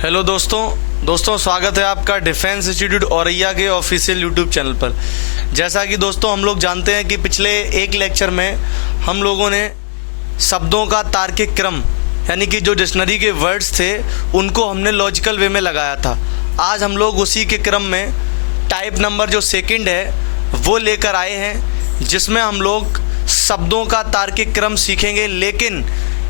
Hello दोस्तों स्वागत है आपका डिफेंस इंस्टीट्यूट औरैया के ऑफिशियल यूट्यूब चैनल पर। जैसा कि दोस्तों हम लोग जानते हैं कि पिछले एक लेक्चर में हम लोगों ने शब्दों का तार्किक क्रम यानी कि जो डिक्शनरी के वर्ड्स थे उनको हमने लॉजिकल वे में लगाया था। आज हम लोग उसी के क्रम में टाइप नंबर जो सेकंड है वो लेकर आए हैं, जिसमें हम लोग शब्दों का तार्किक क्रम सीखेंगे, लेकिन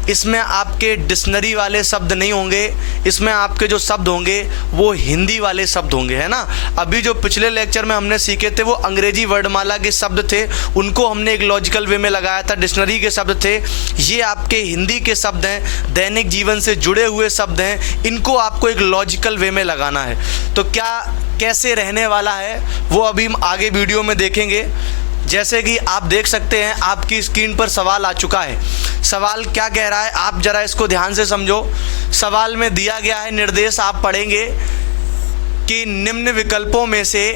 इसमें आपके डिक्शनरी वाले शब्द नहीं होंगे। इसमें आपके जो शब्द होंगे वो हिंदी वाले शब्द होंगे, है ना। अभी जो पिछले लेक्चर में हमने सीखे थे वो अंग्रेजी वर्णमाला के शब्द थे, उनको हमने एक लॉजिकल वे में लगाया था। डिक्शनरी के शब्द थे, ये आपके हिंदी के शब्द हैं, दैनिक जीवन से जुड़े हुए शब्द हैं, इनको आपको एक लॉजिकल वे में लगाना है। तो क्या कैसे रहने वाला है वो अभी हम आगे वीडियो में देखेंगे। जैसे कि आप देख सकते हैं आपकी स्क्रीन पर सवाल आ चुका है। सवाल क्या कह रहा है आप ज़रा इसको ध्यान से समझो। सवाल में दिया गया है निर्देश, आप पढ़ेंगे कि निम्न विकल्पों में से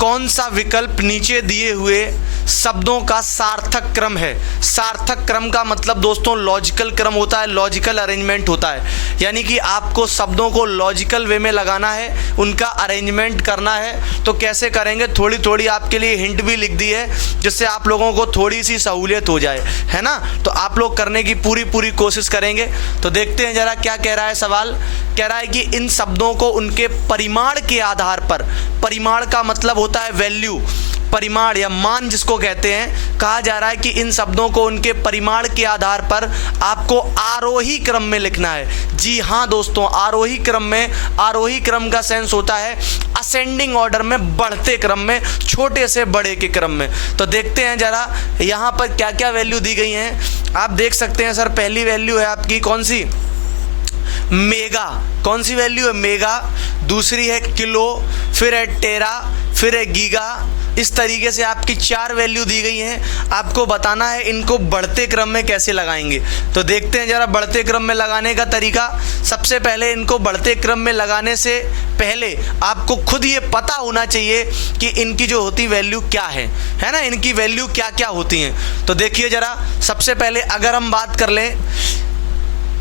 कौन सा विकल्प नीचे दिए हुए शब्दों का सार्थक क्रम है। सार्थक क्रम का मतलब दोस्तों लॉजिकल क्रम होता है, लॉजिकल अरेंजमेंट होता है, यानी कि आपको शब्दों को लॉजिकल वे में लगाना है, उनका अरेंजमेंट करना है। तो कैसे करेंगे, थोड़ी थोड़ी आपके लिए हिंट भी लिख दी है जिससे आप लोगों को थोड़ी सी सहूलियत हो जाए, है ना। तो आप लोग करने की पूरी कोशिश करेंगे। तो देखते हैं ज़रा क्या कह रहा है सवाल। कह रहा है कि इन शब्दों को उनके परिमाण के आधार पर, परिमाण का मतलब होता है वैल्यू, परिमाण या मान जिसको कहते हैं, कहा जा रहा है कि इन शब्दों को उनके परिमाण के आधार पर आपको आरोही क्रम में लिखना है। जी हाँ दोस्तों, आरोही क्रम में, आरोही क्रम का सेंस होता है असेंडिंग ऑर्डर में, बढ़ते क्रम में, छोटे से बड़े के क्रम में। तो देखते हैं जरा यहाँ पर क्या क्या वैल्यू दी गई हैं। आप देख सकते हैं सर, पहली वैल्यू है आपकी कौन सी, मेगा। कौन सी वैल्यू है, मेगा। दूसरी है किलो, फिर है टेरा, फिर है गीगा। इस तरीके से आपकी 4 वैल्यू दी गई हैं। आपको बताना है इनको बढ़ते क्रम में कैसे लगाएंगे। तो देखते हैं जरा बढ़ते क्रम में लगाने का तरीका। सबसे पहले इनको बढ़ते क्रम में लगाने से पहले आपको खुद ये पता होना चाहिए कि इनकी जो होती वैल्यू क्या है ना, इनकी वैल्यू क्या क्या होती हैं। तो देखिए जरा, सबसे पहले अगर हम बात कर लें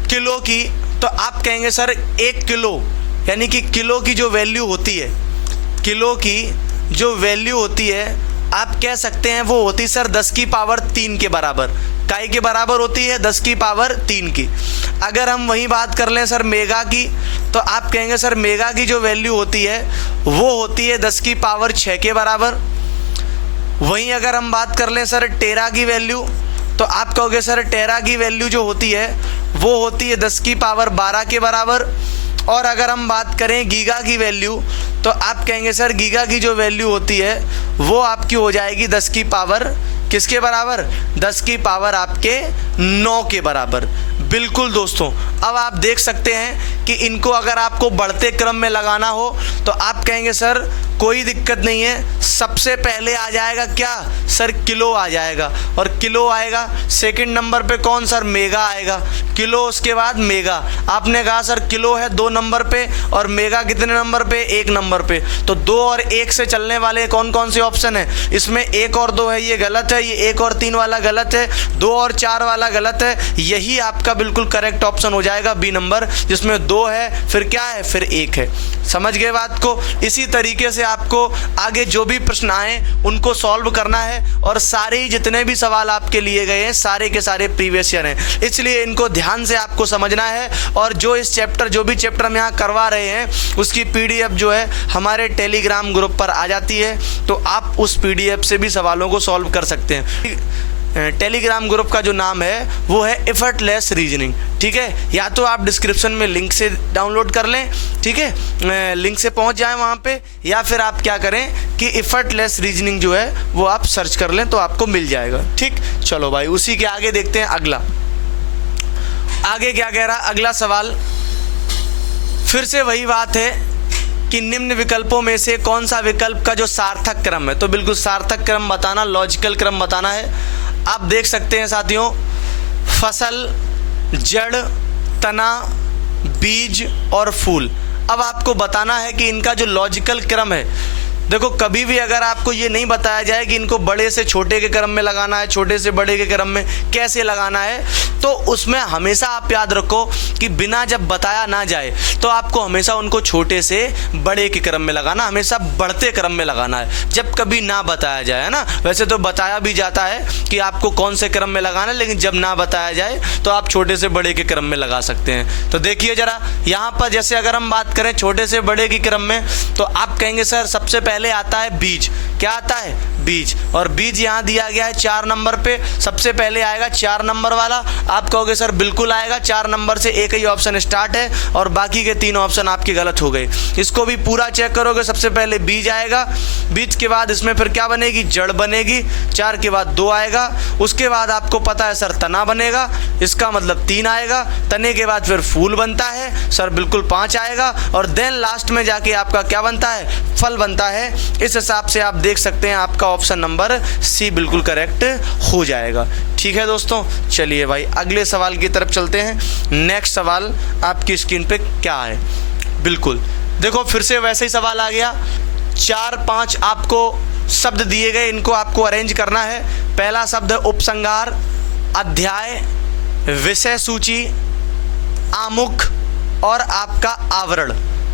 किलो की, तो आप कहेंगे सर 1 किलो, यानी कि किलो की जो वैल्यू होती है, किलो की जो वैल्यू होती है आप कह सकते हैं वो होती सर 10 की पावर 3 के बराबर। काय के बराबर होती है 10 की पावर 3 की। अगर हम वही बात कर लें सर मेगा की, तो आप कहेंगे सर मेगा की जो वैल्यू होती है वो होती है 10 की पावर 6 के बराबर। वहीं अगर हम बात कर लें सर टेरा की वैल्यू, तो आप कहोगे सर टेरा की वैल्यू जो होती है वो होती है 10 की पावर 12 के बराबर। और अगर हम बात करें गीगा की वैल्यू, तो आप कहेंगे सर गीगा की जो वैल्यू होती है वो आपकी हो जाएगी 10 की पावर किसके बराबर, 10 की पावर आपके 9 के बराबर। बिल्कुल दोस्तों, अब आप देख सकते हैं कि इनको अगर आपको बढ़ते क्रम में लगाना हो तो आप कहेंगे सर कोई दिक्कत नहीं है, सबसे पहले आ जाएगा क्या सर, किलो आ जाएगा। और किलो आएगा, सेकंड नंबर पे कौन सर, मेगा आएगा। किलो उसके बाद मेगा। आपने कहा सर किलो है 2 नंबर पे और मेगा कितने नंबर पे, 1 नंबर पे। तो 2 और 1 से चलने वाले कौन कौन से ऑप्शन है, इसमें 1 और 2 है, ये गलत है। ये 1 और 3 वाला गलत है, 2 और 4 वाला गलत है। यही आपका बिल्कुल करेक्ट ऑप्शन हो जाएगा बी नंबर, जिसमें 2 है, फिर क्या है, फिर 1 है। समझ गए बात को। इसी तरीके से आपको आगे जो भी प्रश्न आए उनको सॉल्व करना है, और सारे ही जितने भी सवाल आपके लिए गए हैं सारे के सारे प्रीवियस ईयर हैं, इसलिए इनको ध्यान से आपको समझना है। और जो इस चैप्टर, जो भी चैप्टर हम यहाँ करवा रहे हैं उसकी PDF जो है हमारे टेलीग्राम ग्रुप पर आ जाती है, तो आप उस PDF से भी सवालों को सॉल्व कर सकते हैं। टेलीग्राम ग्रुप का जो नाम है वो है एफर्टलेस रीजनिंग, ठीक है। या तो आप डिस्क्रिप्शन में लिंक से डाउनलोड कर लें, ठीक है, लिंक से पहुंच जाएं वहाँ पे, या फिर आप क्या करें कि एफर्टलेस रीजनिंग जो है वो आप सर्च कर लें तो आपको मिल जाएगा, ठीक। चलो भाई, उसी के आगे देखते हैं अगला। आगे क्या कह रहा, अगला सवाल फिर से वही बात है कि निम्न विकल्पों में से कौन सा विकल्प का जो सार्थक क्रम है। तो बिल्कुल सार्थक क्रम बताना, लॉजिकल क्रम बताना है। आप देख सकते हैं साथियों, फसल, जड़, तना, बीज और फूल। अब आपको बताना है कि इनका जो लॉजिकल क्रम है देखो कभी भी अगर आपको ये नहीं बताया जाए कि इनको बड़े से छोटे के क्रम में लगाना है, छोटे से बड़े के क्रम में कैसे लगाना है, तो उसमें हमेशा आप याद रखो कि बिना जब बताया ना जाए तो आपको हमेशा उनको छोटे से बड़े के क्रम में लगाना, हमेशा बढ़ते क्रम में लगाना है जब कभी ना बताया जाए, है ना। वैसे तो बताया भी जाता है कि आपको कौन से क्रम में लगाना है, लेकिन जब ना बताया जाए तो आप छोटे से बड़े के क्रम में लगा सकते हैं। तो देखिए ज़रा यहाँ पर, जैसे अगर हम बात करें छोटे से बड़े के क्रम में, तो आप कहेंगे सर सबसे पहले आता है बीज। क्या आता है? बीज। और बीज यहाँ दिया गया है 4 नंबर पे, सबसे पहले आएगा 4 नंबर वाला। आप कहोगे सर बिल्कुल आएगा, 4 नंबर से एक ही ऑप्शन स्टार्ट है और बाकी के 3 ऑप्शन आपके गलत हो गए। इसको भी पूरा चेक करोगे, सबसे पहले बीज आएगा, बीज के बाद इसमें फिर क्या बनेगी? जड़ बनेगी। 4 के बाद 2 आएगा, उसके बाद आपको पता है सर तना बनेगा, इसका मतलब 3 आएगा। तने के बाद फिर फूल बनता है, सर बिल्कुल 5 आएगा। और देन लास्ट में जाके आपका क्या बनता है? फल बनता है। इस हिसाब से आप देख सकते हैं आपका ऑप्शन नंबर सी बिल्कुल करेक्ट हो जाएगा। ठीक है दोस्तों, चलिए भाई अगले सवाल की तरफ चलते हैं। नेक्स्ट सवाल आपकी स्क्रीन पे क्या है? बिल्कुल देखो फिर से वैसे ही सवाल आ गया। 4-5 आपको शब्द दिए गए, इनको आपको अरेंज करना है। पहला शब्द है उपसंहार, अध्याय, विषय सूची, आमुख और आपका आवरण।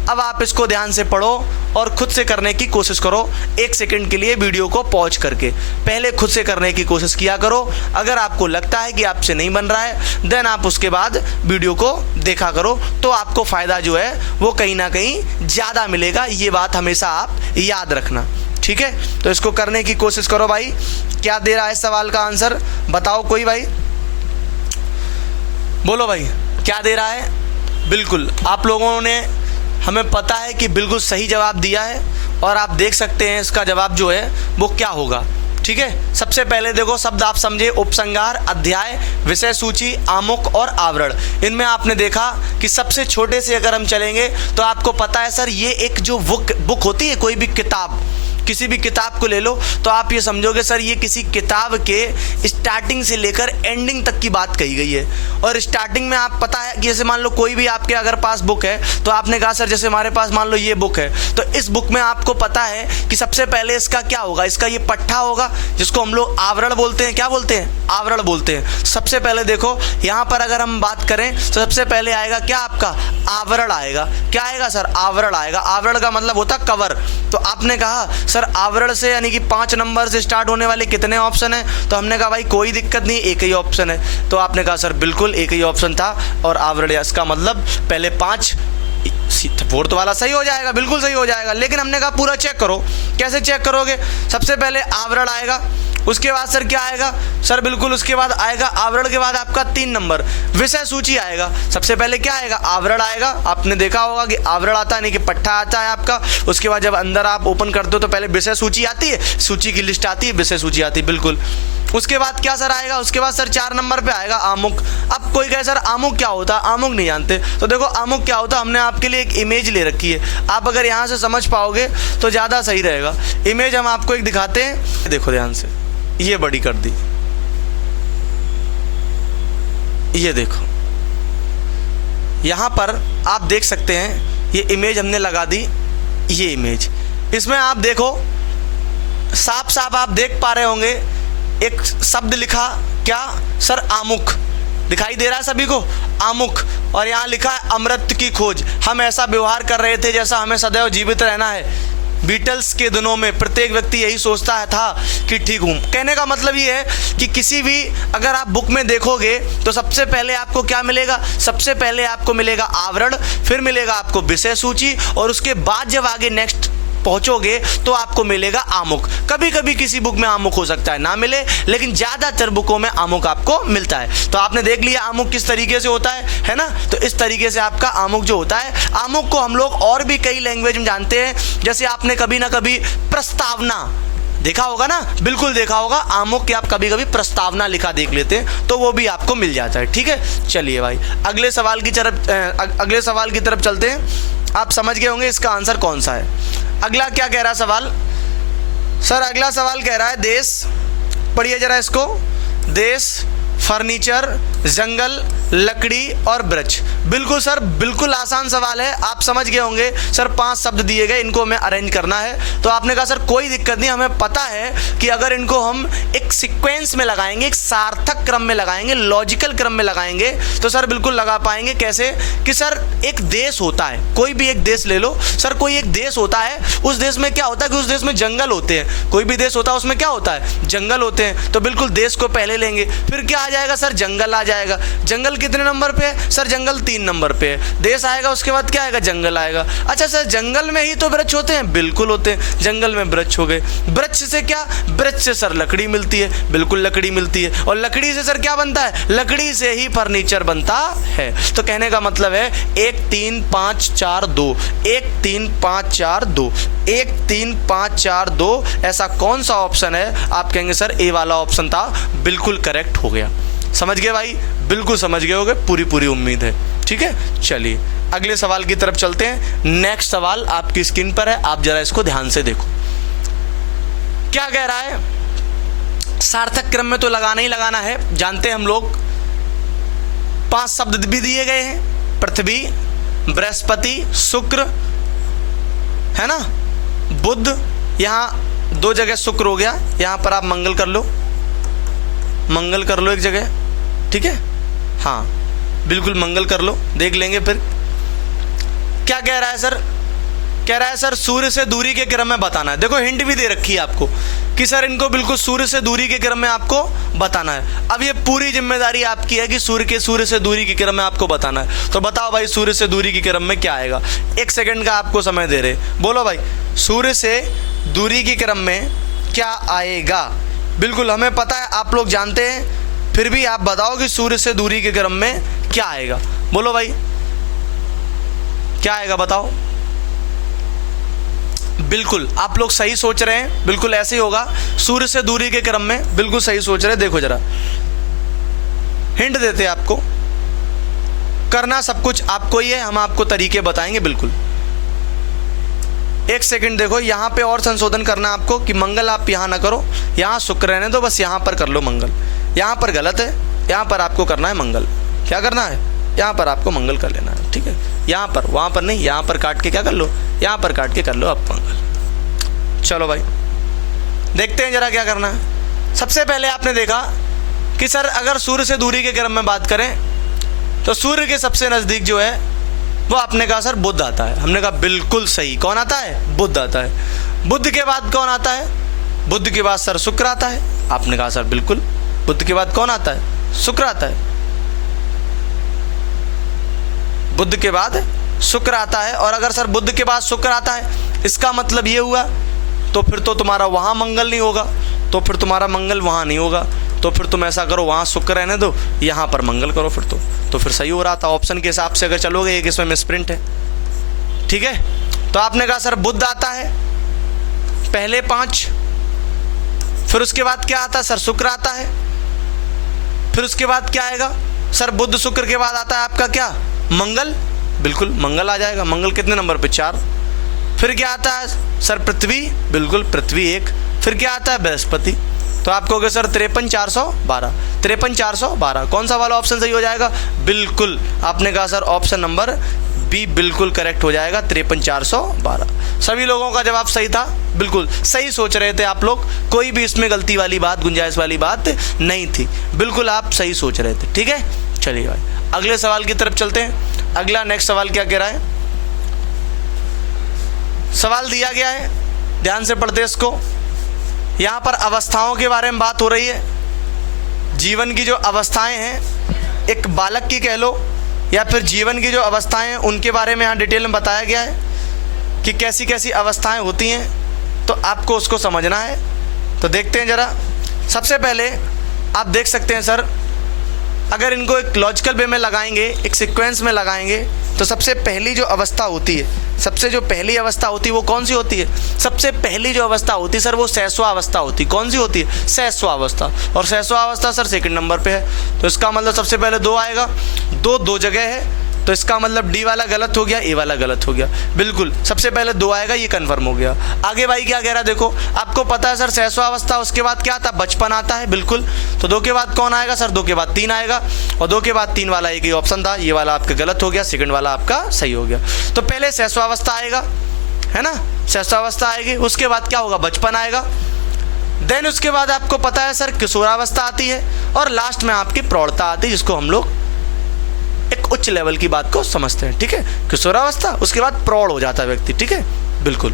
अब आप इसको ध्यान से पढ़ो और खुद से करने की कोशिश करो। 1 सेकंड के लिए वीडियो को पॉज करके पहले खुद से करने की कोशिश किया करो। अगर आपको लगता है कि आपसे नहीं बन रहा है, देन आप उसके बाद वीडियो को देखा करो, तो आपको फ़ायदा जो है वो कहीं ना कहीं ज़्यादा मिलेगा। ये बात हमेशा आप याद रखना, ठीक है। तो इसको करने की कोशिश करो भाई। क्या दे रहा है सवाल का आंसर? बताओ कोई भाई, बोलो भाई क्या दे रहा है? बिल्कुल आप लोगों ने, हमें पता है कि बिल्कुल सही जवाब दिया है और आप देख सकते हैं इसका जवाब जो है वो क्या होगा। ठीक है, सबसे पहले देखो शब्द आप समझे, उपसंहार, अध्याय, विषय सूची, आमुख और आवरण। इनमें आपने देखा कि सबसे छोटे से अगर हम चलेंगे तो आपको पता है सर ये एक जो बुक होती है, कोई भी किताब, किसी भी किताब को ले लो तो आप ये समझोगे सर ये किसी किताब के स्टार्टिंग से लेकर एंडिंग तक की बात कही गई है। और स्टार्टिंग में आप पता है कि जैसे मान लो कोई भी आपके अगर पास बुक है, तो आपने कहा सर जैसे हमारे पास मान लो ये बुक है, तो इस बुक में आपको पता है कि सबसे पहले इसका क्या होगा? इसका ये पट्टा होगा जिसको हम लोग आवरण बोलते हैं। क्या बोलते हैं? आवरण बोलते हैं। सबसे पहले देखो यहाँ पर अगर हम बात करें तो सबसे पहले आएगा क्या? आपका आवरण आएगा। क्या आएगा सर? आवरण आएगा। आवरण का मतलब होता कवर। तो आपने कहा सर आवरण से यानी कि 5 नंबर से स्टार्ट होने वाले कितने ऑप्शन हैं? तो हमने कहा भाई कोई दिक्कत नहीं, एक ही ऑप्शन है। तो आपने कहा सर बिल्कुल एक ही ऑप्शन था और आवरण, इसका मतलब पहले 5, फोर्थ वाला सही हो जाएगा, बिल्कुल सही हो जाएगा। लेकिन हमने कहा पूरा चेक करो। कैसे चेक करोगे? सबसे पहले आवरण आएगा, उसके बाद सर क्या आएगा? सर बिल्कुल उसके बाद आएगा आवरण के बाद आपका 3 नंबर विषय सूची आएगा। सबसे पहले क्या आएगा? आवरण आएगा। आपने देखा होगा कि आवरण आता है, यानी कि पट्टा आता है आपका। उसके बाद जब अंदर आप ओपन करते हो तो पहले विषय सूची आती है, सूची की लिस्ट आती है, विषय सूची आती है, बिल्कुल। उसके बाद क्या सर आएगा? उसके बाद सर 4 नंबर पे आएगा आमुख। अब कोई कहे सर आमुख क्या होता है? आमुख नहीं जानते तो देखो आमुख क्या होता है, हमने आपके लिए एक इमेज ले रखी है। आप अगर यहाँ से समझ पाओगे तो ज़्यादा सही रहेगा। इमेज हम आपको एक दिखाते हैं, देखो ध्यान से, ये बड़ी कर दी, ये देखो यहाँ पर आप देख सकते हैं, ये इमेज हमने लगा दी। ये इमेज, इसमें आप देखो साफ साफ आप देख पा रहे होंगे एक शब्द लिखा, क्या सर? आमुख। दिखाई दे रहा है सभी को? आमुख। और यहाँ लिखा है अमृत की खोज। हम ऐसा व्यवहार कर रहे थे जैसा हमें सदैव जीवित रहना है। बीटल्स के दिनों में प्रत्येक व्यक्ति यही सोचता है था कि ठीक हूँ। कहने का मतलब ये है कि किसी भी अगर आप बुक में देखोगे तो सबसे पहले आपको क्या मिलेगा? सबसे पहले आपको मिलेगा आवरण, फिर मिलेगा आपको विषय सूची, और उसके बाद जब आगे नेक्स्ट पहुंचोगे तो आपको मिलेगा आमुख। कभी कभी किसी बुक में आमुख हो सकता है ना मिले, लेकिन ज़्यादातर बुकों में आमुख आपको मिलता है। तो आपने देख लिया आमुख किस तरीके से होता है ना। तो इस तरीके से आपका आमुख जो होता है, आमुख को हम लोग और भी कई लैंग्वेज में जानते हैं। जैसे आपने कभी ना कभी प्रस्तावना देखा होगा ना, बिल्कुल देखा होगा। आमुख की आप कभी कभी प्रस्तावना लिखा देख लेते हैं तो वो भी आपको मिल जाता है। ठीक है, चलिए भाई अगले सवाल की तरफ चलते हैं। आप समझ गए होंगे इसका आंसर कौन सा है। अगला क्या कह रहा है सवाल? सर अगला सवाल कह रहा है देश। पढ़िए जरा इसको। देश, फर्नीचर, जंगल, लकड़ी और वृक्ष। बिल्कुल सर, बिल्कुल आसान सवाल है, आप समझ गए होंगे सर 5 शब्द दिए गए, इनको हमें अरेंज करना है। तो आपने कहा सर कोई दिक्कत नहीं, हमें पता है कि अगर इनको हम एक सीक्वेंस में लगाएंगे, एक सार्थक क्रम में लगाएंगे, लॉजिकल क्रम में लगाएंगे तो सर बिल्कुल लगा पाएंगे। कैसे कि सर एक देश होता है, कोई भी एक देश ले लो सर, कोई एक देश होता है, उस देश में क्या होता है कि उस देश में जंगल होते हैं। कोई भी देश होता है उसमें क्या होता है, जंगल होते हैं। तो बिल्कुल देश को पहले लेंगे, फिर क्या आ जाएगा सर, जंगल आ जाएगा। जंगल कितने नंबर पे है सर, जंगल 3 नंबर पे है। देश आएगा, उसके बाद क्या आएगा, जंगल आएगा। अच्छा सर जंगल में ही तो वृक्ष होते हैं, बिल्कुल होते हैं, जंगल में वृक्ष हो गए। वृक्ष से क्या, वृक्ष से सर लकड़ी मिलती है, बिल्कुल लकड़ी मिलती है। और लकड़ी से सर क्या बनता है, लकड़ी से ही फर्नीचर बनता है। तो कहने का मतलब है 1 3 5 4 2, 1 3 5 4 2, 1 3 5 4 2। ऐसा कौन सा ऑप्शन है, आप कहेंगे सर ए वाला ऑप्शन था, बिल्कुल करेक्ट हो गया। समझ गए भाई, बिल्कुल समझ गए होगे, पूरी उम्मीद है। ठीक है, चलिए अगले सवाल की तरफ चलते हैं। नेक्स्ट सवाल आपकी स्क्रीन पर है, आप जरा इसको ध्यान से देखो। क्या कह रहा है, सार्थक क्रम में तो लगाना ही लगाना है, जानते हैं हम लोग। 5 शब्द भी दिए गए हैं, पृथ्वी, बृहस्पति, शुक्र, है ना, बुध। यहाँ 2 जगह शुक्र हो गया, यहाँ पर आप मंगल कर लो, मंगल कर लो एक जगह। ठीक है, हाँ बिल्कुल मंगल कर लो, देख लेंगे फिर। क्या कह रहा है सर, कह रहा है सर सूर्य से दूरी के क्रम में बताना है। देखो हिंट भी दे रखी है आपको कि सर इनको बिल्कुल सूर्य से दूरी के क्रम में आपको बताना है। अब ये पूरी जिम्मेदारी आपकी है कि सूर्य से दूरी के क्रम में आपको बताना है। तो बताओ भाई सूर्य से दूरी के क्रम में क्या आएगा। 1 सेकंड का आपको समय दे रहे, बोलो भाई सूर्य से दूरी के क्रम में क्या आएगा। बिल्कुल हमें पता है, आप लोग जानते हैं, फिर भी आप बताओ कि सूर्य से दूरी के क्रम में क्या आएगा। बोलो भाई क्या आएगा, बताओ। बिल्कुल आप लोग सही सोच रहे हैं, बिल्कुल ऐसे ही होगा, सूर्य से दूरी के क्रम में, बिल्कुल सही सोच रहे हैं। देखो जरा हिंट देते हैं आपको, करना सब कुछ आपको ही है, हम आपको तरीके बताएंगे। बिल्कुल 1 सेकंड देखो, यहाँ पे और संशोधन करना आपको कि मंगल आप यहाँ ना करो, यहाँ शुक्र रहने दो, बस यहाँ पर कर लो मंगल। यहाँ पर गलत है, यहाँ पर आपको करना है मंगल। क्या करना है, यहाँ पर आपको मंगल कर लेना है। ठीक है, यहाँ पर, वहाँ पर नहीं, यहाँ पर काट के क्या कर लो, यहाँ पर काट के कर लो आप मंगल। चलो भाई देखते हैं जरा क्या करना है। सबसे पहले आपने देखा कि सर अगर सूर्य से दूरी के क्रम में बात करें तो सूर्य के सबसे नज़दीक जो है वो आपने कहा सर बुध आता है। हमने कहा बिल्कुल सही, कौन आता है, बुध आता है। बुध के बाद कौन आता है, बुध के बाद सर शुक्र आता है। आपने कहा सर बिल्कुल, बुध के बाद कौन आता है, शुक्र आता है। बुध के बाद शुक्र आता है, और अगर सर बुध के बाद शुक्र आता है इसका मतलब ये हुआ तो फिर तो तुम्हारा वहाँ मंगल नहीं होगा, तो फिर तुम्हारा मंगल वहाँ नहीं होगा। तो फिर तुम ऐसा करो, वहाँ शुक्र रहने दो, यहाँ पर मंगल करो, फिर तो फिर सही हो रहा था। ऑप्शन के हिसाब से अगर चलोगे, एक इसमें मिसप्रिंट है। ठीक है, तो आपने कहा सर बुध आता है पहले 5, फिर उसके बाद क्या आता है सर, शुक्र आता है, फिर उसके बाद क्या आएगा सर, बुध शुक्र के बाद आता है आपका क्या, मंगल। बिल्कुल मंगल आ जाएगा, मंगल कितने नंबर पे, 4। फिर क्या आता है सर, पृथ्वी, बिल्कुल पृथ्वी 1। फिर क्या आता है, बृहस्पति। तो आप कहोगे सर 53 412, 53 412 कौन सा वाला ऑप्शन सही हो जाएगा। बिल्कुल आपने कहा सर ऑप्शन नंबर बी बिल्कुल करेक्ट हो जाएगा, 53 412। सभी लोगों का जवाब सही था, बिल्कुल सही सोच रहे थे आप लोग, कोई भी इसमें गलती वाली बात, गुंजाइश वाली बात नहीं थी, बिल्कुल आप सही सोच रहे थे। ठीक है, चलिए भाई अगले सवाल की तरफ चलते हैं। अगला नेक्स्ट सवाल क्या कह रहा है, सवाल दिया गया है, ध्यान से पढ़ते इसको। यहाँ पर अवस्थाओं के बारे में बात हो रही है, जीवन की जो अवस्थाएं हैं, एक बालक की कह लो या फिर जीवन की जो अवस्थाएं हैं उनके बारे में यहाँ डिटेल में बताया गया है कि कैसी कैसी अवस्थाएं होती हैं, तो आपको उसको समझना है। तो देखते हैं ज़रा। सबसे पहले आप देख सकते हैं सर, अगर इनको एक लॉजिकल वे में लगाएंगे, एक सीक्वेंस में लगाएंगे, तो सबसे पहली जो अवस्था होती है, सबसे जो पहली अवस्था होती है वो कौन सी होती है, सबसे पहली जो अवस्था होती है सर वो सहस्वावस्था होती है। कौन सी होती है, सहस्वावस्था। और सहस्वावस्था सर 2nd नंबर पे है, तो इसका मतलब सबसे पहले 2 आएगा, 2 जगह है, तो इसका मतलब डी वाला गलत हो गया, ए वाला गलत हो गया। बिल्कुल सबसे पहले 2 आएगा, ये कंफर्म हो गया। आगे भाई क्या कह रहा है देखो, आपको पता है सर शैशवावस्था, उसके बाद क्या आता है, बचपन आता है। बिल्कुल, तो 2 के बाद कौन आएगा सर, 2 के बाद 3 आएगा, और 2 के बाद 3 वाला एक ही ऑप्शन था, ये वाला आपका गलत हो गया, सेकंड वाला आपका सही हो गया। तो पहले शैशवावस्था आएगा, है ना, शैशवावस्था आएगी, उसके बाद क्या होगा, बचपन आएगा, देन उसके बाद आपको पता है सर किशोरावस्था आती है, और लास्ट में आपकी प्रौढ़ता आती है, जिसको हम लोग एक उच्च लेवल की बात को समझते हैं। ठीक है, किशोरावस्था, उसके बाद प्रौढ़ हो जाता है व्यक्ति। ठीक है, बिल्कुल।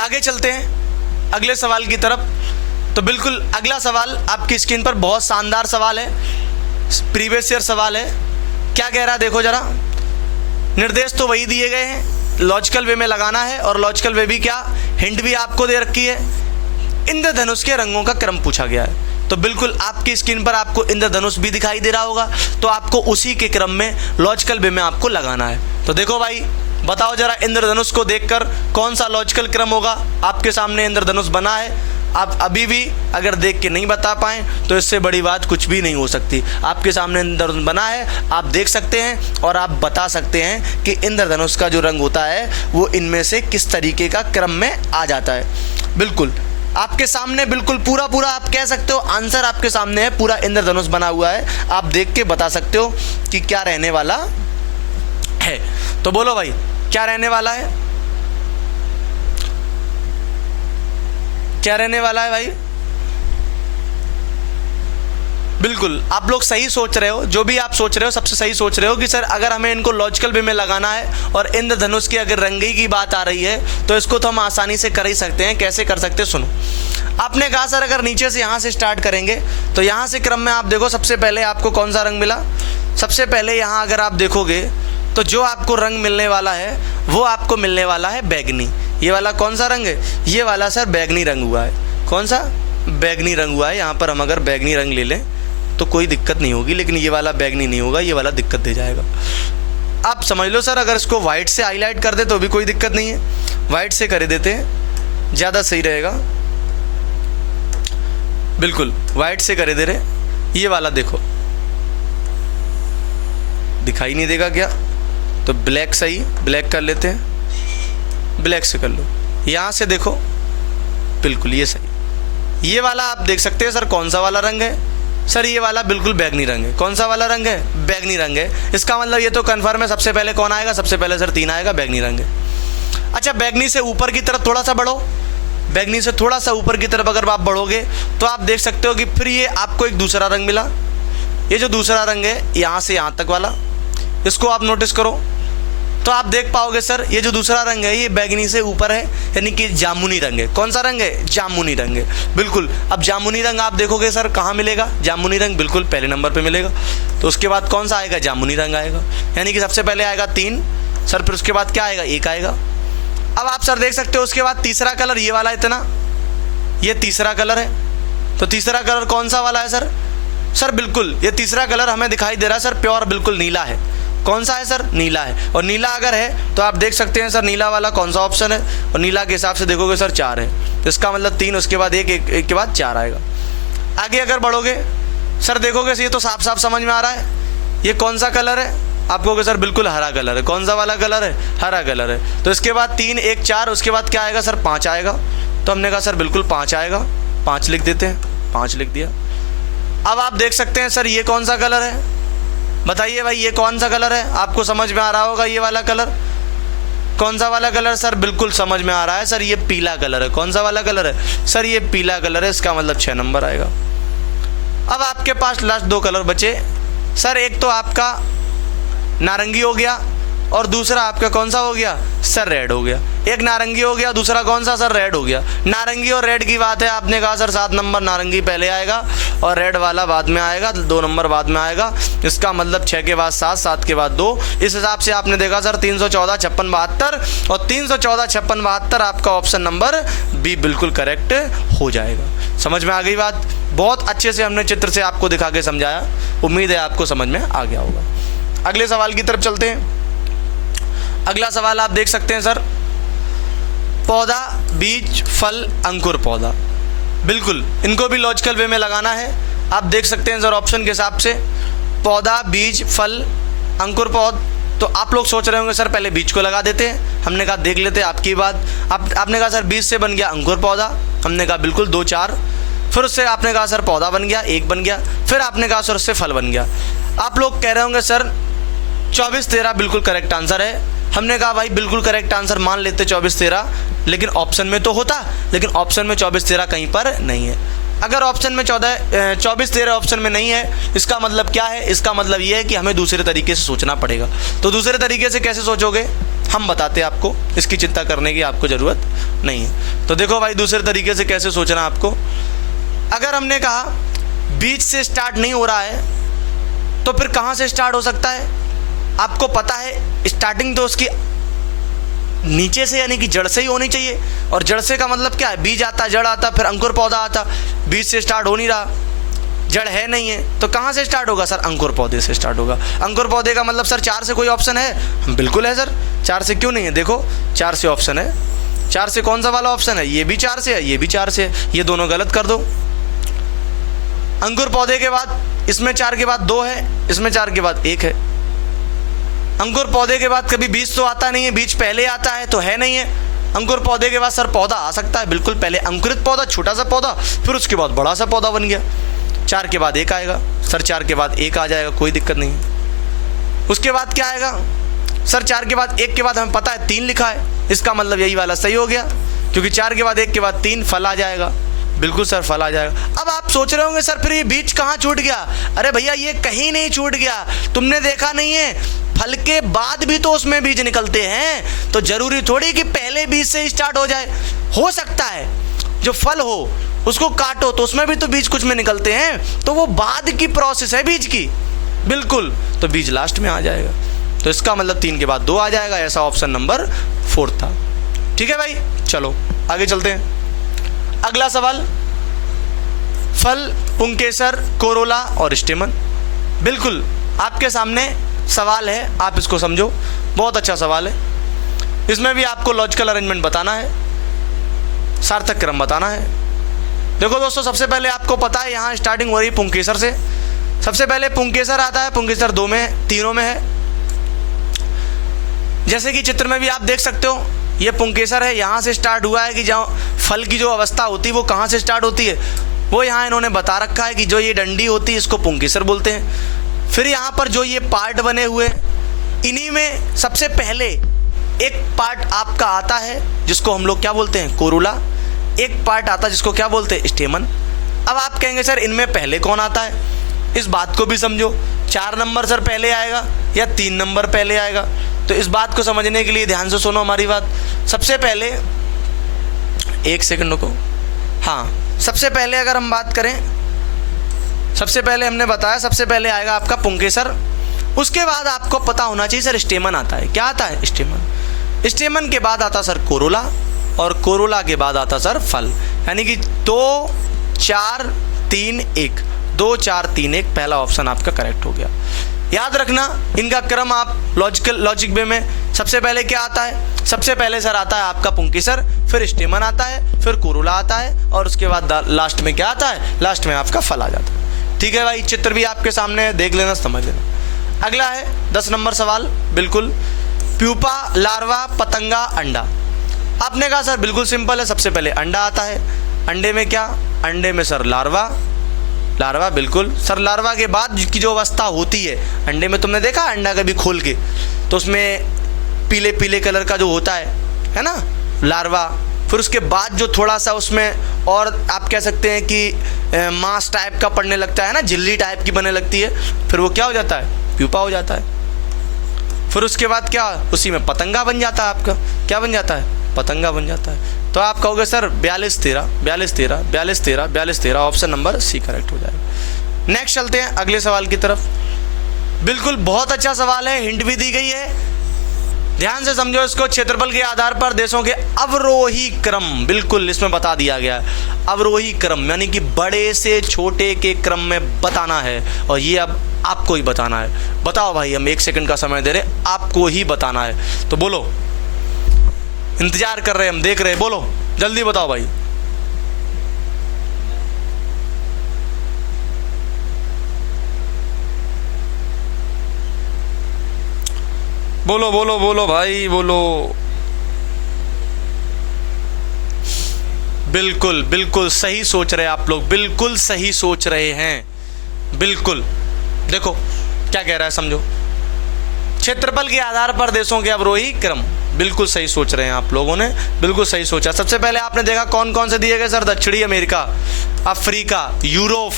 आगे चलते हैं अगले सवाल की तरफ। तो बिल्कुल अगला सवाल आपकी स्क्रीन पर बहुत शानदार सवाल है, प्रीवियस ईयर सवाल है। क्या कह रहा है देखो जरा, निर्देश तो वही दिए गए हैं, लॉजिकल वे में लगाना है, और लॉजिकल वे भी क्या, हिंट भी आपको दे रखी है। इंद्रधनुष के रंगों का क्रम पूछा गया है। तो बिल्कुल आपकी स्क्रीन पर आपको इंद्रधनुष भी दिखाई दे रहा होगा, तो आपको उसी के क्रम में लॉजिकल वे में आपको लगाना है। तो देखो भाई, बताओ जरा इंद्रधनुष को देखकर कौन सा लॉजिकल क्रम होगा। आपके सामने इंद्रधनुष बना है, आप अभी भी अगर देख के नहीं बता पाएँ तो इससे बड़ी बात कुछ भी नहीं हो सकती। आपके सामने इंद्रधनुष बना है, आप देख सकते हैं और आप बता सकते हैं कि इंद्रधनुष का जो रंग होता है वो इनमें से किस तरीके का क्रम में आ जाता है। बिल्कुल आपके सामने, बिल्कुल पूरा आप कह सकते हो, आंसर आपके सामने है, पूरा इंद्रधनुष बना हुआ है, आप देख के बता सकते हो कि क्या रहने वाला है। तो बोलो भाई, क्या रहने वाला है, क्या रहने वाला है भाई। बिल्कुल आप लोग सही सोच रहे हो, जो भी आप सोच रहे हो सबसे सही सोच रहे हो कि सर अगर हमें इनको लॉजिकल वे में लगाना है और इंद्रधनुष की अगर रंगी की बात आ रही है तो इसको तो हम आसानी से कर ही सकते हैं। कैसे कर सकते हैं, सुनो। आपने कहा सर अगर नीचे से यहाँ से स्टार्ट करेंगे तो यहाँ से क्रम में आप देखो, सबसे पहले आपको कौन सा रंग मिला, सबसे पहले यहाँ अगर आप देखोगे तो जो आपको रंग मिलने वाला है वो आपको मिलने वाला है बैगनी। ये वाला कौन सा रंग है, ये वाला सर बैगनी रंग हुआ है। कौन सा, बैगनी रंग हुआ है। यहाँ पर हम अगर बैगनी रंग ले लें तो कोई दिक्कत नहीं होगी, लेकिन ये वाला बैगनी नहीं होगा, ये वाला दिक्कत दे जाएगा। आप समझ लो सर अगर इसको वाइट से हाईलाइट कर दे तो भी कोई दिक्कत नहीं है, वाइट से कर देते हैं, ज़्यादा सही रहेगा। बिल्कुल वाइट से कर दे रहे, ये वाला देखो दिखाई नहीं देगा क्या, तो ब्लैक सही, ब्लैक कर लेते हैं, ब्लैक से कर लो। यहाँ से देखो, बिल्कुल ये सही। ये वाला आप देख सकते हैं सर कौन सा वाला रंग है, सर ये वाला बिल्कुल बैगनी रंग है। कौन सा वाला रंग है, बैगनी रंग है। इसका मतलब ये तो कन्फर्म है, सबसे पहले कौन आएगा, सबसे पहले सर 3 आएगा, बैगनी रंग है। अच्छा, बैगनी से ऊपर की तरफ थोड़ा सा बढ़ो, बैगनी से थोड़ा सा ऊपर की तरफ अगर आप बढ़ोगे तो आप देख सकते हो कि फिर ये आपको एक दूसरा रंग मिला। ये जो दूसरा रंग है यहाँ से यहाँ तक वाला, इसको आप नोटिस करो तो आप देख पाओगे सर ये जो दूसरा रंग है ये बैगनी से ऊपर है, यानी कि जामुनी रंग है। कौन सा रंग है, जामुनी रंग है। बिल्कुल, अब जामुनी रंग आप देखोगे सर कहाँ मिलेगा, जामुनी रंग बिल्कुल पहले नंबर पे मिलेगा। तो उसके बाद कौन सा आएगा, जामुनी रंग आएगा, यानी कि सबसे पहले आएगा 3 सर, फिर उसके बाद क्या आएगा, 1 आएगा। अब आप सर देख सकते हो उसके बाद तीसरा कलर ये वाला, इतना ये तीसरा कलर है। तो तीसरा कलर कौन सा वाला है सर, सर बिल्कुल ये तीसरा कलर हमें दिखाई दे रहा है सर प्योर बिल्कुल नीला है। कौन सा है सर, नीला है। और नीला अगर है तो आप देख सकते हैं सर नीला वाला कौन सा ऑप्शन है, और नीला के हिसाब से देखोगे सर 4 है। तो इसका मतलब 3, उसके बाद 1, 1 के बाद 4 आएगा। आगे अगर बढ़ोगे सर देखोगे ये तो साफ साफ समझ में आ रहा है, ये कौन सा कलर है, आप कहोगे सर बिल्कुल हरा कलर है। कौन सा वाला कलर है, हरा कलर है। तो इसके बाद 3, 1, 4, उसके बाद क्या आएगा सर, 5 आएगा। तो हमने कहा सर बिल्कुल 5 आएगा, 5 लिख देते हैं, 5 लिख दिया। अब आप देख सकते हैं सर ये कौन सा कलर है, बताइए भाई ये कौन सा कलर है, आपको समझ में आ रहा होगा ये वाला कलर। कौन सा वाला कलर सर, बिल्कुल समझ में आ रहा है सर ये पीला कलर है। कौन सा वाला कलर है सर, ये पीला कलर है, इसका मतलब 6 नंबर आएगा। अब आपके पास लास्ट 2 कलर बचे सर, एक तो आपका नारंगी हो गया और दूसरा आपका कौन सा हो गया सर, रेड हो गया। एक नारंगी हो गया, दूसरा कौन सा सर, रेड हो गया। नारंगी और रेड की बात है, आपने कहा सर 7 नंबर नारंगी पहले आएगा और रेड वाला बाद में आएगा, 2 नंबर बाद में आएगा। इसका मतलब 6 के बाद 7, 7 के बाद 2, इस हिसाब से आपने देखा सर 314, 56, 72 और 314, 56, 72 आपका ऑप्शन नंबर बी बिल्कुल करेक्ट हो जाएगा। समझ में आ गई बात, बहुत अच्छे से हमने चित्र से आपको दिखा के समझाया, उम्मीद है आपको समझ में आ गया होगा। अगले सवाल की तरफ चलते हैं। अगला सवाल आप देख सकते हैं सर, पौधा, बीज, फल, अंकुर पौधा। बिल्कुल इनको भी लॉजिकल वे में लगाना है। आप देख सकते हैं सर ऑप्शन के हिसाब से, पौधा, बीज, फल, अंकुर पौध। तो आप लोग सोच रहे होंगे सर पहले बीज को लगा देते हैं। हमने कहा देख लेते हैं आपकी बात। आपने कहा सर बीज से बन गया अंकुर पौधा। हमने कहा बिल्कुल 2-4। फिर उससे आपने कहा सर पौधा बन गया, 1 बन गया। फिर आपने कहा सर उससे फल बन गया। आप लोग कह रहे होंगे सर 24-13 बिल्कुल करेक्ट आंसर है। हमने कहा भाई बिल्कुल करेक्ट आंसर मान लेते 24-13, लेकिन ऑप्शन में तो होता, लेकिन ऑप्शन में 24-13 कहीं पर नहीं है। अगर ऑप्शन में 24-13 ऑप्शन में नहीं है, इसका मतलब क्या है? इसका मतलब ये है कि हमें दूसरे तरीके से सोचना पड़ेगा। तो दूसरे तरीके से कैसे सोचोगे हम बताते हैं आपको, इसकी चिंता करने की आपको ज़रूरत नहीं है। तो देखो भाई दूसरे तरीके से कैसे सोचना आपको। अगर हमने कहा बीज से स्टार्ट नहीं हो रहा है तो फिर कहाँ से स्टार्ट हो सकता है? आपको पता है स्टार्टिंग तो उसकी नीचे से यानी कि जड़ से ही होनी चाहिए। और जड़ से का मतलब क्या है? बीज आता, जड़ आता, फिर अंकुर पौधा आता। बीज से स्टार्ट हो नहीं रहा, जड़ है नहीं है, तो कहाँ से स्टार्ट होगा सर? अंकुर पौधे से स्टार्ट होगा। अंकुर पौधे का मतलब सर 4 से कोई ऑप्शन है? बिल्कुल है सर, 4 से क्यों नहीं है? देखो 4 से ऑप्शन है। 4 से कौन सा वाला ऑप्शन है? ये भी 4 से है, ये भी 4 से है। ये दोनों गलत कर दो। अंकुर पौधे के बाद इसमें 4 के बाद 2 है, इसमें 4 के बाद 1 है। अंकुर पौधे के बाद कभी बीज तो आता नहीं है, बीज पहले आता है तो है नहीं है। अंकुर पौधे के बाद सर पौधा आ सकता है, बिल्कुल पहले अंकुरित पौधा, छोटा सा पौधा, फिर उसके बाद बड़ा सा पौधा बन गया। 4 के बाद 1 आएगा सर, 4 के बाद 1 आ जाएगा, कोई दिक्कत नहीं है। उसके बाद क्या आएगा सर? 4 के बाद 1 के बाद हमें पता है 3 लिखा है, इसका मतलब यही वाला सही हो गया, क्योंकि 4 के बाद 1 के बाद 3 फल आ जाएगा। बिल्कुल सर फल आ जाएगा। अब आप सोच रहे होंगे सर फिर ये बीज कहाँ छूट गया? अरे भैया ये कहीं नहीं छूट गया, तुमने देखा नहीं है फल के बाद भी तो उसमें बीज निकलते हैं। तो जरूरी थोड़ी कि पहले बीज से स्टार्ट हो जाए। हो सकता है जो फल हो उसको काटो तो उसमें भी तो बीज कुछ में निकलते हैं, तो वो बाद की प्रोसेस है बीज की। बिल्कुल, तो बीज लास्ट में आ जाएगा। तो इसका मतलब 3 के बाद 2 आ जाएगा, ऐसा ऑप्शन नंबर 4 था। ठीक है भाई, चलो आगे चलते हैं। अगला सवाल, फल, पुंकेसर, कोरोला और स्टेमन। बिल्कुल आपके सामने सवाल है, आप इसको समझो, बहुत अच्छा सवाल है। इसमें भी आपको लॉजिकल अरेंजमेंट बताना है, सार्थक क्रम बताना है। देखो दोस्तों, सबसे पहले आपको पता है यहाँ स्टार्टिंग हो रही है पुंकेसर से। सबसे पहले पुंकेसर आता है, पुंकेसर 2 में, तीनों में है। जैसे कि चित्र में भी आप देख सकते हो, ये पुंकेसर है, यहाँ से स्टार्ट हुआ है कि जहाँ फल की जो अवस्था होती है वो कहाँ से स्टार्ट होती है, वो यहाँ इन्होंने बता रखा है कि जो ये डंडी होती है इसको पुंकेसर बोलते हैं। फिर यहाँ पर जो ये पार्ट बने हुए, इन्हीं में सबसे पहले एक पार्ट आपका आता है जिसको हम लोग क्या बोलते हैं? कोरोला। एक पार्ट आता है जिसको क्या बोलते हैं? स्टेमन। अब आप कहेंगे सर इनमें पहले कौन आता है? इस बात को भी समझो, 4 नंबर सर पहले आएगा या 3 नंबर पहले आएगा? तो इस बात को समझने के लिए ध्यान से सुनो हमारी बात। सबसे पहले, एक सेकंड को, हाँ, सबसे पहले अगर हम बात करें, सबसे पहले हमने बताया सबसे पहले आएगा आपका पुंकेसर। उसके बाद आपको पता होना चाहिए सर स्टेमन आता है। क्या आता है? स्टेमन। स्टेमन के बाद आता सर कोरोला, और कोरोला के बाद आता सर फल। यानी कि 2 4 3 1, 2 4 3 1 पहला ऑप्शन आपका करेक्ट हो गया। याद रखना इनका क्रम आप लॉजिक वे में सबसे पहले क्या आता है? सबसे पहले सर आता है आपका पुंकेसर, फिर स्टेमन आता है, फिर कोरोला आता है, और उसके बाद लास्ट में क्या आता है? लास्ट में आपका फल आ जाता है। ठीक है भाई, चित्र भी आपके सामने है, देख लेना, समझ लेना। अगला है 10 नंबर सवाल, बिल्कुल, प्यूपा, लार्वा, पतंगा, अंडा। आपने कहा सर बिल्कुल सिंपल है, सबसे पहले अंडा आता है। अंडे में क्या? अंडे में सर लार्वा, लार्वा, बिल्कुल सर। लार्वा के बाद की जो अवस्था होती है अंडे में, तुमने देखा अंडा कभी खोल के, तो उसमें पीले पीले कलर का जो होता है ना, लार्वा। फिर उसके बाद जो थोड़ा सा उसमें और आप कह सकते हैं कि मांस टाइप का पड़ने लगता है ना, झिल्ली टाइप की बनने लगती है, फिर वो क्या हो जाता है? प्यूपा हो जाता है। फिर उसके बाद क्या? उसी में पतंगा बन जाता है आपका। क्या बन जाता है? पतंगा बन जाता है। तो आप कहोगे sir 42 13 42 13 42 13 42 13, option number C correct हो जाएगा। नेक्स्ट चलते हैं अगले सवाल की तरफ। बिल्कुल बहुत अच्छा सवाल है, हिंट भी दी गई है, ध्यान से समझो इसको। क्षेत्रफल के आधार पर देशों के अवरोही क्रम, बिल्कुल इसमें बता दिया गया है। अवरोही क्रम यानी कि बड़े से छोटे के क्रम में बताना है, और ये अब आपको ही बताना है। बताओ भाई, हम 1 सेकंड का समय दे रहे, आपको ही बताना है। तो बोलो, इंतजार कर रहे, हम देख रहे, बोलो जल्दी बताओ भाई। बोलो बोलो बोलो भाई बोलो। बिल्कुल बिल्कुल सही सोच रहे हैं आप लोग, बिल्कुल सही सोच रहे हैं। बिल्कुल देखो क्या कह रहा है, समझो। क्षेत्रफल के आधार पर देशों के अवरोही क्रम, बिल्कुल सही सोच रहे हैं आप लोगों ने, बिल्कुल सही सोचा। सबसे पहले आपने देखा कौन कौन से दिए गए सर? दक्षिणी अमेरिका, अफ्रीका, यूरोप,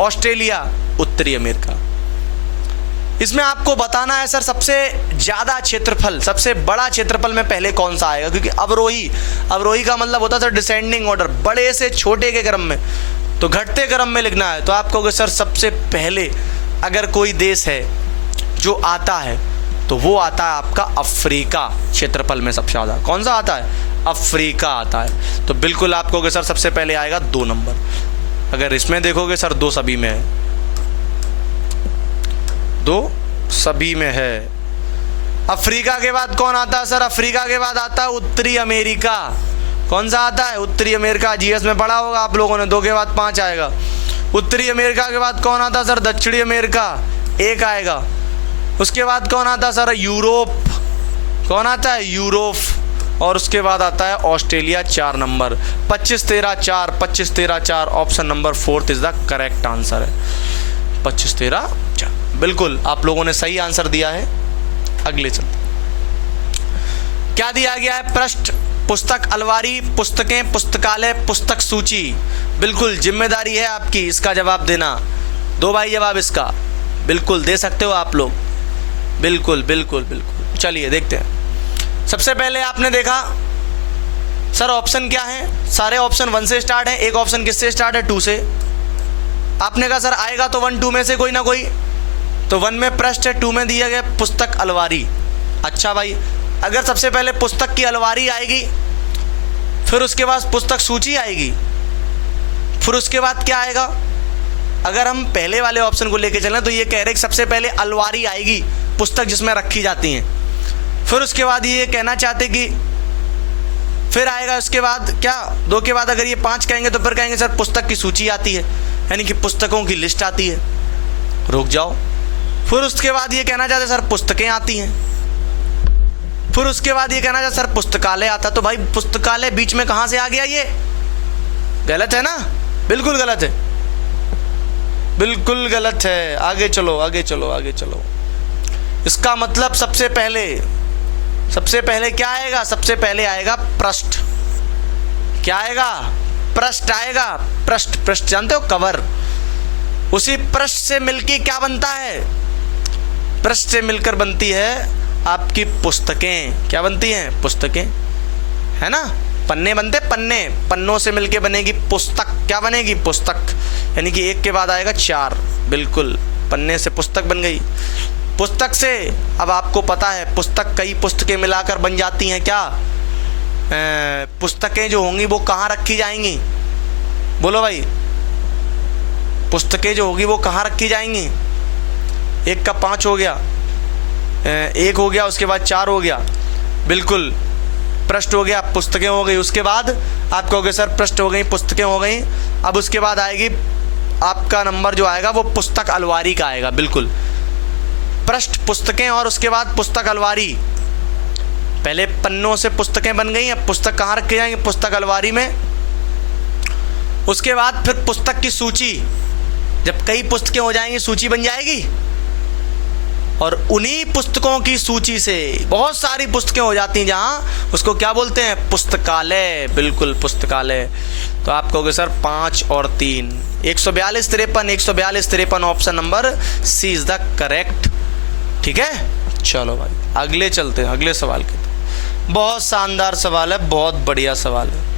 ऑस्ट्रेलिया, उत्तरी अमेरिका। इसमें आपको बताना है सर सबसे ज़्यादा क्षेत्रफल, सबसे बड़ा क्षेत्रफल में पहले कौन सा आएगा, क्योंकि अवरोही का मतलब होता है सर डिसेंडिंग ऑर्डर, बड़े से छोटे के क्रम में, तो घटते क्रम में लिखना है। तो आप कहोगे सर सबसे पहले अगर कोई देश है जो आता है तो वो आता है आपका अफ्रीका, क्षेत्रफल में सबसे ज़्यादा। कौन सा आता है? अफ्रीका आता है। तो बिल्कुल आप कहोगे सर सबसे पहले आएगा 2 नंबर। अगर इसमें देखोगे सर 2 सभी में है, 2 सभी में है। अफ्रीका के बाद कौन आता है सर? अफ्रीका के बाद आता है उत्तरी अमेरिका। कौन सा आता है? उत्तरी अमेरिका। जीएस में पढ़ा होगा आप लोगों ने, 2 के बाद 5 आएगा। उत्तरी अमेरिका के बाद कौन आता है सर? दक्षिणी अमेरिका, 1 आएगा। उसके बाद कौन आता है सर? यूरोप। कौन आता है? यूरोप। और उसके बाद आता है Australia, 4 number. 25 13 4, 25 13 4, option number 4 is the correct answer है। 25 13 4, बिल्कुल आप लोगों ने सही आंसर दिया है। अगले चलते, क्या दिया गया है? पृष्ठ, पुस्तक अलमारी, पुस्तकें, पुस्तकालय, पुस्तक सूची। बिल्कुल जिम्मेदारी है आपकी इसका जवाब देना। दो भाई जवाब इसका, बिल्कुल दे सकते हो आप लोग, बिल्कुल बिल्कुल बिल्कुल। चलिए देखते हैं। सबसे पहले आपने देखा सर ऑप्शन क्या है? सारे ऑप्शन 1 से स्टार्ट है। एक ऑप्शन किससे स्टार्ट है? 2 से। आपने कहा सर आएगा तो 1 2 में से कोई ना कोई, तो 1 में पृष्ठ है, 2 में दिया गया पुस्तक अलमारी। अच्छा भाई, अगर सबसे पहले पुस्तक की अलमारी आएगी, फिर उसके बाद पुस्तक सूची आएगी, फिर उसके बाद क्या आएगा? अगर हम पहले वाले ऑप्शन को लेके चलें तो ये कह रहे कि सबसे पहले अलमारी आएगी, पुस्तक जिसमें रखी जाती हैं। फिर उसके बाद ये कहना चाहते कि फिर आएगा उसके बाद क्या? 2 के बाद अगर ये 5 कहेंगे तो फिर कहेंगे सर पुस्तक की सूची आती है, यानी कि पुस्तकों की लिस्ट आती है। रुक जाओ। फिर उसके बाद ये कहना चाहते सर पुस्तकें आती हैं। फिर उसके बाद ये कहना चाहते सर पुस्तकालय आता। तो भाई पुस्तकालय बीच में कहाँ से आ गया? ये गलत है ना? बिल्कुल गलत है, बिल्कुल गलत है। आगे चलो आगे चलो आगे चलो। इसका मतलब सबसे पहले क्या आएगा? सबसे पहले आएगा पृष्ठ। क्या आएगा? पृष्ठ आएगा। पृष्ठ जानते हो? कवर। उसी पृष्ठ से मिलके क्या बनता है? पृष्ठ से मिलकर बनती है आपकी पुस्तकें। क्या बनती हैं? पुस्तकें, है ना? पन्ने बनते, पन्ने, पन्नों से मिलके बनेगी पुस्तक। क्या बनेगी? पुस्तक। यानी कि 1 के बाद आएगा 4। बिल्कुल, पन्ने से पुस्तक बन गई। पुस्तक से अब आपको पता है पुस्तक कई पुस्तकें मिलाकर बन जाती हैं। क्या पुस्तकें जो होंगी वो कहाँ रखी जाएंगी? बोलो भाई, पुस्तकें जो होगी वो कहाँ रखी जाएंगी? 1 का 5 हो गया, 1 हो गया, उसके बाद 4 हो गया। बिल्कुल, पृष्ठ हो गया, पुस्तकें हो गई। उसके बाद आप कहोगे सर पृष्ठ हो गई, पुस्तकें हो गई। अब उसके बाद आएगी आपका नंबर जो आएगा वो पुस्तक अलमारी का आएगा। बिल्कुल, पृष्ठ, पुस्तकें और उसके बाद पुस्तक अलमारी। पहले पन्नों से पुस्तकें बन गई, अब पुस्तक कहाँ रखी जाएंगी? पुस्तक अलमारी में। उसके बाद फिर पुस्तक की सूची। जब कई पुस्तकें हो जाएंगी सूची बन जाएगी, और उन्हीं पुस्तकों की सूची से बहुत सारी पुस्तकें हो जाती हैं जहाँ उसको क्या बोलते हैं? पुस्तकालय। बिल्कुल, पुस्तकालय। तो आप कहोगे सर 5 और 3, 142 53, 142 53, option number C is the correct. ठीक है, चलो भाई अगले चलते हैं, अगले सवाल के। बहुत शानदार सवाल है, बहुत बढ़िया सवाल है।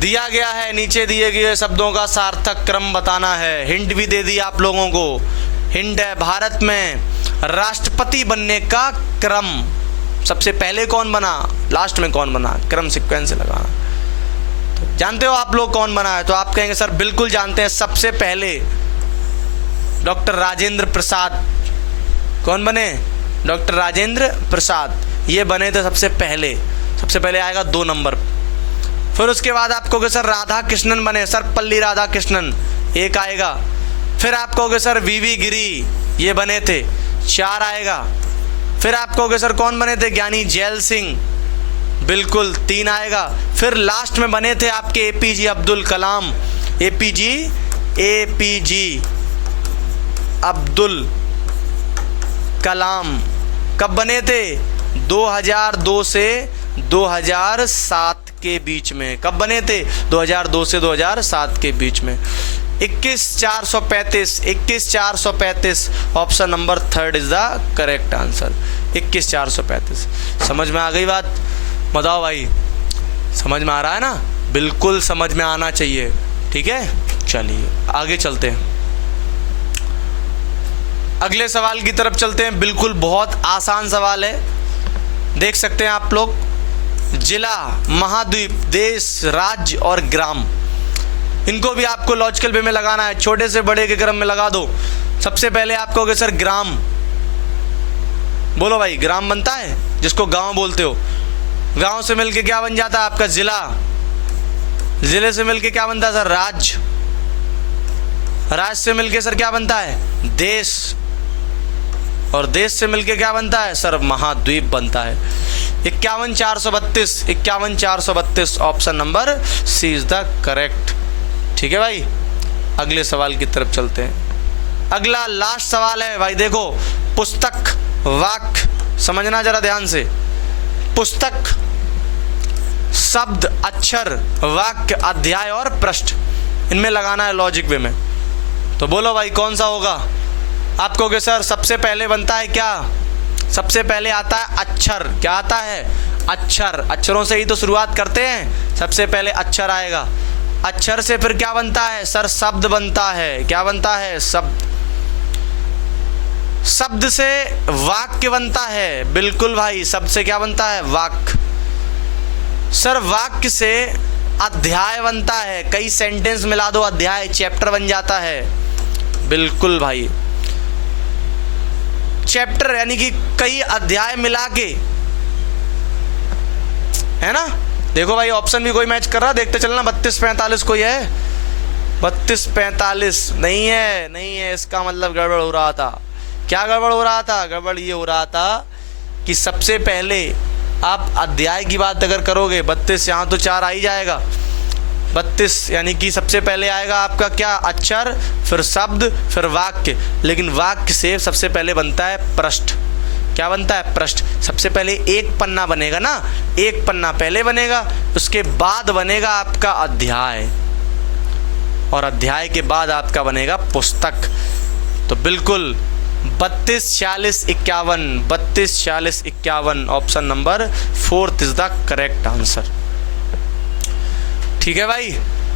दिया गया है नीचे दिए गए शब्दों का सार्थक क्रम बताना है। हिंट भी दे दी आप लोगों को। हिंट है भारत में राष्ट्रपति बनने का क्रम, सबसे पहले कौन बना, लास्ट में कौन बना, क्रम सीक्वेंस लगाना। तो जानते हो आप लोग कौन बना है? तो आप कहेंगे सर बिल्कुल जानते हैं। सबसे पहले डॉक्टर राजेंद्र प्रसाद। कौन बने? डॉक्टर राजेंद्र प्रसाद, ये बने थे सबसे पहले। सबसे पहले आएगा 2 नंबर। फिर उसके बाद आप कहोगे सर राधा कृष्णन बने, सर्वपल्ली राधा कृष्णन, 1 आएगा। फिर आप कहोगे सर वीवी गिरी, ये बने थे, 4 आएगा। फिर आप कहोगे सर कौन बने थे, ज्ञानी जैल सिंह, बिल्कुल 3 आएगा। फिर लास्ट में बने थे आपके एपीजे अब्दुल कलाम, एपीजे अब्दुल कलाम कब बने थे, 2002 से 2007 के बीच में। कब बने थे, 2002 से 2007 के बीच में। 21435 option number 3 is the correct answer. 21435 समझ में आ गई बात, बताओ भाई, समझ में आ रहा है ना, बिल्कुल समझ में आना चाहिए, ठीक है। चलिए आगे चलते हैं, अगले सवाल की तरफ चलते हैं। बिल्कुल बहुत आसान सवाल है, देख सकते हैं आप लोग। जिला, महाद्वीप, देश, राज्य और ग्राम, इनको भी आपको लॉजिकल वे में लगाना है, छोटे से बड़े के क्रम में लगा दो। सबसे पहले आप कहोगे सर ग्राम, बोलो भाई ग्राम बनता है, जिसको गांव बोलते हो। गांव से मिलके क्या बन जाता है आपका जिला, जिले से मिलके क्या बनता है सर राज्य, राज्य से मिलके सर क्या बनता है देश, और देश से मिलके क्या बनता है सर महाद्वीप बनता है। 51432 option number C is the correct, ठीक है भाई। अगले सवाल की तरफ चलते हैं, अगला लास्ट सवाल है भाई। देखो पुस्तक, वाक्य, समझना जरा ध्यान से। पुस्तक शब्द, अक्षर, वाक्य, अध्याय और पृष्ठ, इनमें लगाना है लॉजिक वे में। तो बोलो भाई कौन सा होगा। आप कहोगे सर सबसे पहले बनता है क्या, सबसे पहले आता है अक्षर। क्या आता है अक्षर, अक्षरों से ही तो शुरुआत करते हैं, सबसे पहले अक्षर आएगा। अक्षर से फिर क्या बनता है सर शब्द बनता है। क्या बनता है शब्द, शब्द से वाक्य बनता है, बिल्कुल भाई, शब्द से क्या बनता है वाक्य। सर वाक्य से अध्याय बनता है, कई सेंटेंस मिला दो अध्याय, चैप्टर बन जाता है, बिल्कुल भाई। चैप्टर यानी कि कई अध्याय मिला के, है ना। देखो भाई ऑप्शन भी कोई मैच कर रहा, देखते चलना। 3245 कोई है, 3245 नहीं है, नहीं है, इसका मतलब गड़बड़ हो रहा था। क्या गड़बड़ हो रहा था, गड़बड़ ये हो रहा था कि सबसे पहले आप अध्याय की बात अगर करोगे 32, यहाँ तो 4 आ ही जाएगा। 32 यानी कि सबसे पहले आएगा आपका क्या अक्षर, फिर शब्द, फिर वाक्य। लेकिन वाक्य से सबसे पहले बनता है पृष्ठ। क्या बनता है पृष्ठ। सबसे पहले एक पन्ना बनेगा ना, एक पन्ना पहले बनेगा, उसके बाद बनेगा आपका अध्याय, और अध्याय के बाद आपका बनेगा पुस्तक। तो बिल्कुल 32 46 51, 32 46 51 option number 4 is the correct answer, ठीक है भाई।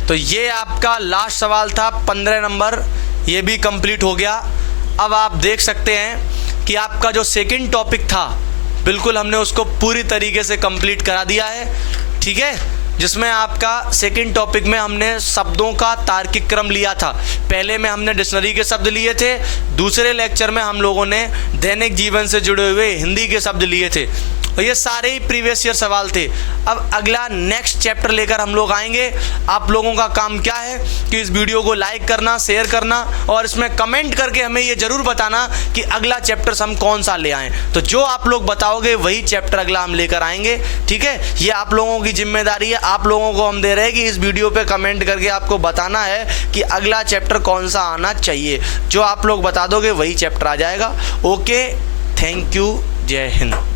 तो ये आपका लास्ट सवाल था 15 नंबर, ये भी कंप्लीट हो गया। अब आप देख सकते हैं कि आपका जो सेकंड टॉपिक था बिल्कुल हमने उसको पूरी तरीके से कंप्लीट करा दिया है, ठीक है। जिसमें आपका सेकंड टॉपिक में हमने शब्दों का तार्किक क्रम लिया था। पहले में हमने डिक्शनरी के शब्द लिए थे, दूसरे लेक्चर में हम लोगों ने दैनिक जीवन से जुड़े हुए हिंदी के शब्द लिए थे, और ये सारे ही प्रीवियस ईयर सवाल थे। अब अगला नेक्स्ट चैप्टर लेकर हम लोग आएंगे। आप लोगों का काम क्या है कि इस वीडियो को लाइक करना, शेयर करना, और इसमें कमेंट करके हमें ये ज़रूर बताना कि अगला चैप्टर हम कौन सा ले आएँ। तो जो आप लोग बताओगे वही चैप्टर अगला हम लेकर आएंगे, ठीक है। ये आप लोगों की जिम्मेदारी है, आप लोगों को हम दे रहे हैं कि इस वीडियो पर कमेंट करके आपको बताना है कि अगला चैप्टर कौन सा आना चाहिए। जो आप लोग बता दोगे वही चैप्टर आ जाएगा। ओके, थैंक यू, जय हिंद।